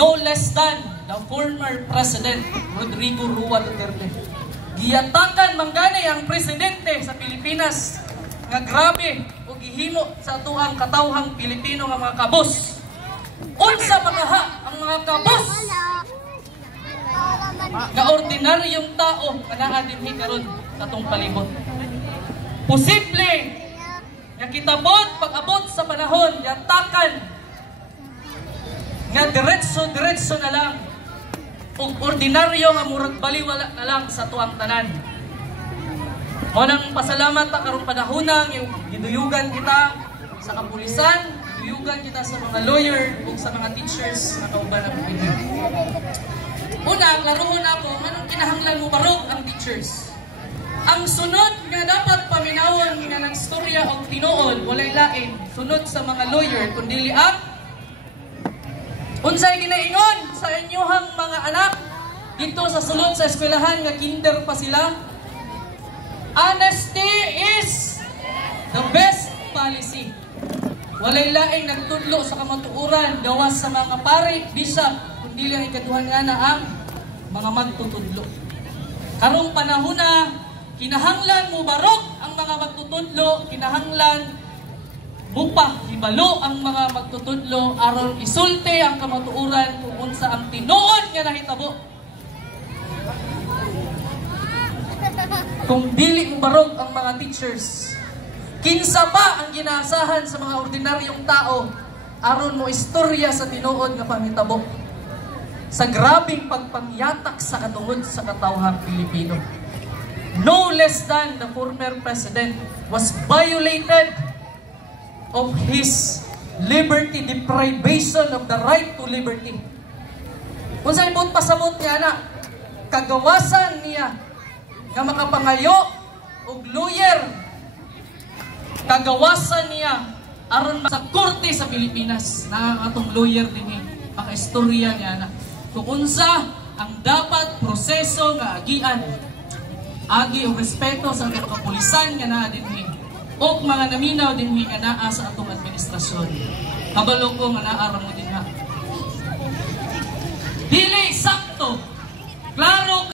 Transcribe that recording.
no less than the former President Rodrigo Roa Duterte. Giyatakan manggani ang presidente sa Pilipinas nga grabe o gihimo sa atuang katawhang Pilipino nga mga kabos. Unsa makaha ang mga kabos nga ordinaryong tao nga naa dinhi karon sa atong palibot. Posible nga kitabot pag-abot sa panahon yatakan nga diretso na lang ug ordinaryo nga murag baliwala na lang sa tuang tanan. Unang pasalamat ta karong panahonang yung giduyugan kita sa kapulisan, giduyugan kita sa mga lawyer ug sa mga teachers na kauban ang Pilipino. Una, klarohon ako anong kinahanglan mo barog ang teachers. Ang sunod nga dapat paminawon nga nagstorya og tinuod walay lain sunod sa mga lawyer kundi ang unsay ginaingon sa inyohang mga anak dito sa sulod sa eskwelahan nga kinder pa sila. Honesty is the best policy. Walay laing nagtudlo sa kamatuoran gawas sa mga pari, bishop, kundi lang ikaduhan nga na ang mga magtutudlo. Karong panahon na kinahanglan mo barog ang mga magtutudlo, kinahanglan bupa hibalo ang mga magtutudlo aron isulti ang kamatuoran kung unsa ang tinuod nga nahitabo. Kung dili mo barog ang mga teachers, kinsa pa ang ginaasahan sa mga ordinaryong tao aron mo istorya sa tinuod nga panghitabo sa grabing pagpangyatak sa katungod sa katawhang Pilipino. No less than the former president was violated of his liberty, deprivation of the right to liberty. Kung saan po pasabot niya na kagawasan niya nga makapangayo og lawyer, kagawasan niya aron sa korte sa Pilipinas na atong lawyer din makaistorya niya na kung unsa ang dapat proseso nga agian agi og respeto sa atong kapulisan nga naa dinhi o mga naminaw dinhi nga naa sa atong administrasyon. Kabalo ko nga naa ra mo dinha. Dili sakto. Klaro